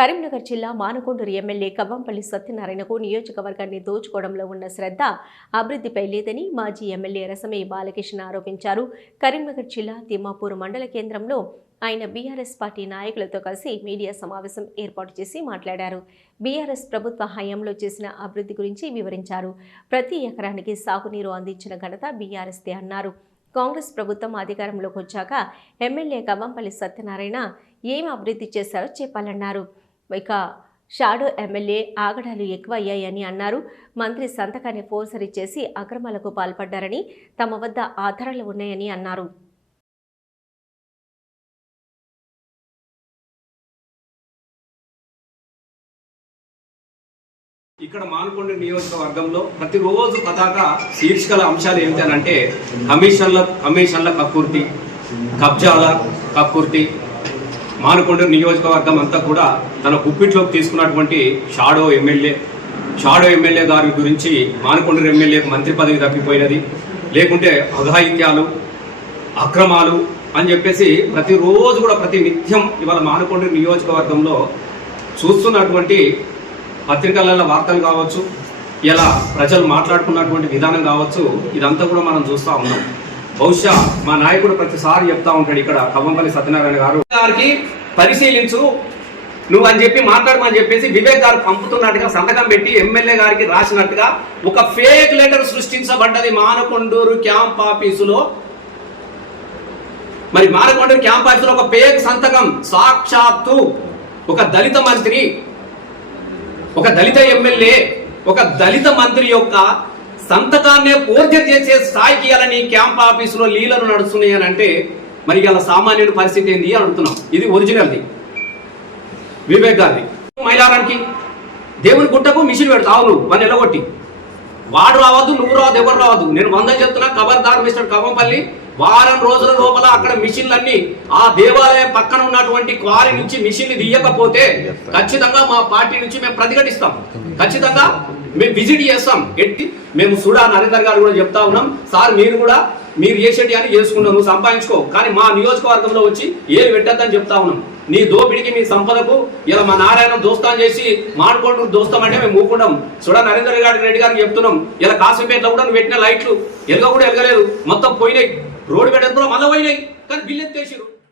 కరీంనగర్ జిల్లా మానకొండూరు ఎమ్మెల్యే కవ్వంపల్లి సత్యనారాయణకు నియోజకవర్గాన్ని దోచుకోవడంలో ఉన్న శ్రద్ధ అభివృద్ధిపై లేదని మాజీ ఎమ్మెల్యే రసమే బాలకృష్ణ ఆరోపించారు. కరీంనగర్ జిల్లా తిమ్మాపూర్ మండల కేంద్రంలో ఆయన బీఆర్ఎస్ పార్టీ నాయకులతో కలిసి మీడియా సమావేశం ఏర్పాటు చేసి మాట్లాడారు. బీఆర్ఎస్ ప్రభుత్వ హయాంలో చేసిన అభివృద్ధి గురించి వివరించారు. ప్రతి ఎకరానికి సాగునీరు అందించిన ఘనత బీఆర్ఎస్దే అన్నారు. కాంగ్రెస్ ప్రభుత్వం అధికారంలోకి వచ్చాక ఎమ్మెల్యే కవ్వంపల్లి సత్యనారాయణ ఏం అభివృద్ధి చేశారో చెప్పాలన్నారు. ఇక షాడో ఎమ్మెల్యే ఆగడాలు ఎక్కువయ్యాయని అన్నారు. మంత్రి సంతకాన్ని ఫోర్సరీ చేసి అక్రమాలకు పాల్పడ్డారని, తమ వద్ద ఆధారాలు ఉన్నాయని అన్నారు. ఇక్కడ మానకొండ నియోజకవర్గంలో ప్రతిరోజు పతాక శీర్షికల అంశాలు ఏమిటంటే కమిషన్ల కక్కుర్తి, కబ్జాల కక్కుర్తి. మానకొండ నియోజకవర్గం అంతా కూడా తన కుప్పిట్లోకి తీసుకున్నటువంటి షాడో ఎమ్మెల్యే గారి గురించి మానకొండ ఎమ్మెల్యేకు మంత్రి పదవి తప్పిపోయినది, లేకుంటే అఘాయిత్యాలు, అక్రమాలు అని చెప్పేసి ప్రతిరోజు కూడా ప్రతి నిత్యం ఇవాళ మానకొండ నియోజకవర్గంలో చూస్తున్నటువంటి పత్రికలలో వార్తలు కావచ్చు, ఇలా ప్రజలు మాట్లాడుకున్నటువంటి విధానం కావచ్చు, ఇదంతా కూడా మనం చూస్తూ ఉన్నాం. బహుశా మా నాయకుడు ప్రతిసారి చెప్తా ఉంటాడు ఇక్కడ కవ్వంపల్లి సత్యనారాయణ గారికి పరిశీలించు నువ్వు అని చెప్పి మాట్లాడమని చెప్పేసి వివేక్ గారు పంపుతున్నట్టుగా సంతకం పెట్టి ఎమ్మెల్యే గారికి రాసినట్టుగా ఒక ఫేక్ లెటర్ సృష్టించబడ్డది మానకొండూరు క్యాంప్ ఆఫీసులో. మరి మానకొండూరు క్యాంప్ ఆఫీసులో ఒక ఫేక్ సంతకం, సాక్షాత్తు ఒక దళిత మంత్రి, ఒక దళిత ఎమ్మెల్యే, ఒక దళిత మంత్రి యొక్క సంతకాన్నే ఫోర్జరీ చేసే స్థాయికి ఇవ్వాలని క్యాంప్ ఆఫీసులో లీలలు నడుస్తున్నాయి అని అంటే మరి ఇలా సామాన్యుడి పరిస్థితి ఏంది అని అడుగుతున్నాం. ఇది ఒరిజినల్ది వివేక్ గారిది. మైలారానికి దేవుని గుట్టకు మిషన్ పెడతావు నువ్వు వాడిని ఎలగొట్టి, వాడు రావద్దు, నువ్వు రావద్దు, ఎవరు రావద్దు. నేను 100 చెప్తున్నా, ఖబర్దార్ మిస్టర్ కవ్వంపల్లి. వారం రోజుల లోపల అక్కడ మిషన్లన్నీ ఆ దేవాలయం పక్కన ఉన్నటువంటి క్వారీ నుంచి మిషన్లు తీయకపోతే ఖచ్చితంగా మా పార్టీ నుంచి మేము ప్రతిఘటిస్తాం. ఖచ్చితంగా మేము విజిట్ చేస్తాం. ఎట్టి మేము సుడా నరేందర్ గారు కూడా చెప్తా ఉన్నాం, సార్ మీరు చేసేటి అని చేసుకున్నాం, నువ్వు సంపాదించుకో, కానీ మా నియోజకవర్గంలో వచ్చి ఏది పెట్టద్దని చెప్తా ఉన్నాం. నీ దోపిడికి, మీ సంపదకు ఇలా మా నారాయణ దోస్తాన్ చేసి మానకొండ దోస్తామంటే మేము ఊకుంటాం. సుడా నరేందర్ రెడ్డి గారికి చెప్తున్నాం, ఇలా కాశీపేటలో కూడా నువ్వు పెట్టిన లైట్లు ఎలగ కూడా ఎలగలేదు, మొత్తం పోయినాయి. రోడ్డు పెట్టడంతో మళ్ళీ పోయినాయి, కానీ బిల్లు ఎత్తేసారు.